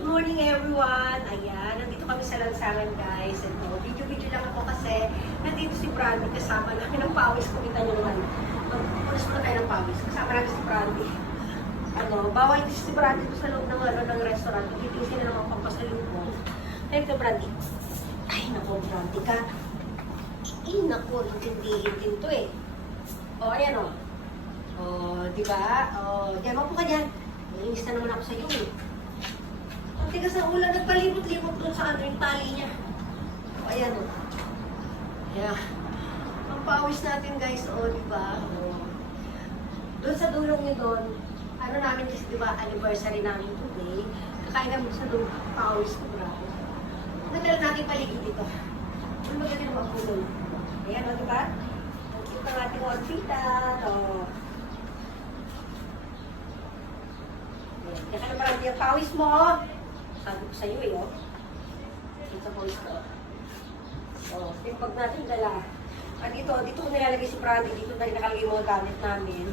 Good morning everyone! Ayan, nandito kami sa lansangan guys. Video lang ako kasi nandito si Brandy kasama namin ng pawis. Kumita nyo naman. Pulis muna tayo ng pawis. Kasama namin si Brandy. Bawal din si Brandy sa loob ng restaurant. Titingin na naman pampasalubong. Ayun ka Brandy. Ay naku Brandy ka. Naku, intindihin to eh. Ayan o. Diba? Diyan, mapo ka dyan. Nainis na naman ako sa iyo eh. Ang tigas ng ulan, nagpalibot-libot doon sa yung tali niya. Ayan o. Ayan. Ang pawis natin guys, diba? Doon sa dulong niyo doon, namin kasi diba, anniversary namin today. Kakain kami sa dulong pawis ko, bravo. Nagdala natin paligid dito. Ano maganda naman po doon? Ayan o, diba? Ang cute ng ating outfitan. Kaya ka na parang yung pawis mo. Sabi ko sa'yo eh, Dito pawis ko. Yung bag natin dala. Dito ko nilalagay si Brandy. Dito na nakalagay yung mga gamit namin.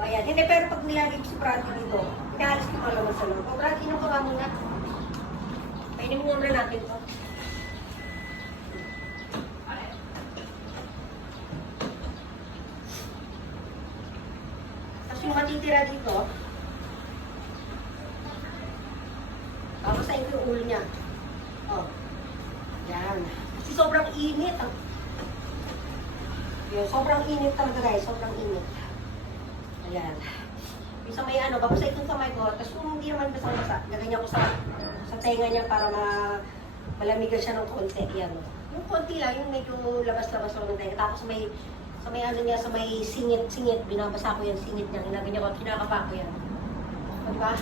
Ayan. Hindi, pero pag nilalagay ko si Brandy dito, pinaalis ko pala sa loob. Brandy, inom ka nga muna. Painin mo muna natin to. Tapos yung matitira dito, sa yung ulo niya. Yan. Kasi sobrang init. Sobrang init talaga guys. Sobrang init. Ayan. Yung sa may babasa itong kamay ko. Tapos kung hindi naman basa-basa, gaganyan ko sa tenga niya para malamigan siya ng konti. Yan. Yung konti lang, yung medyo labas-labas lang ng tenga. Tapos sa may singit, binabasa ko yan, singit niya. Ginaganyan ko, kinakapa ko yan. Diba?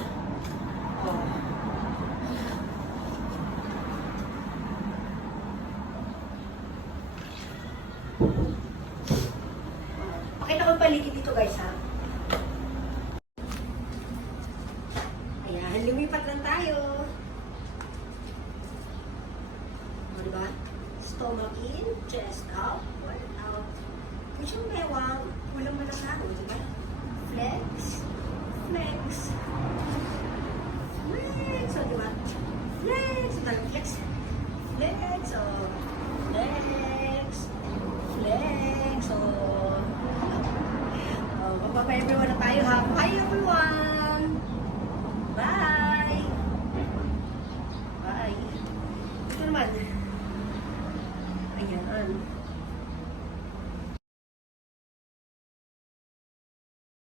Pakita ko yung paligid dito guys ha. Ayan, lumipat lang tayo. Diba? Stomach in, chest out, wallet out. Kutsyung bewang, walang malakaro, diba? Flex, flex, flex, diba? Flex, flex, flex, flex, flex, Bye everyone na tayo ha. Bye everyone! Bye! Bye! Ito naman. Ayan.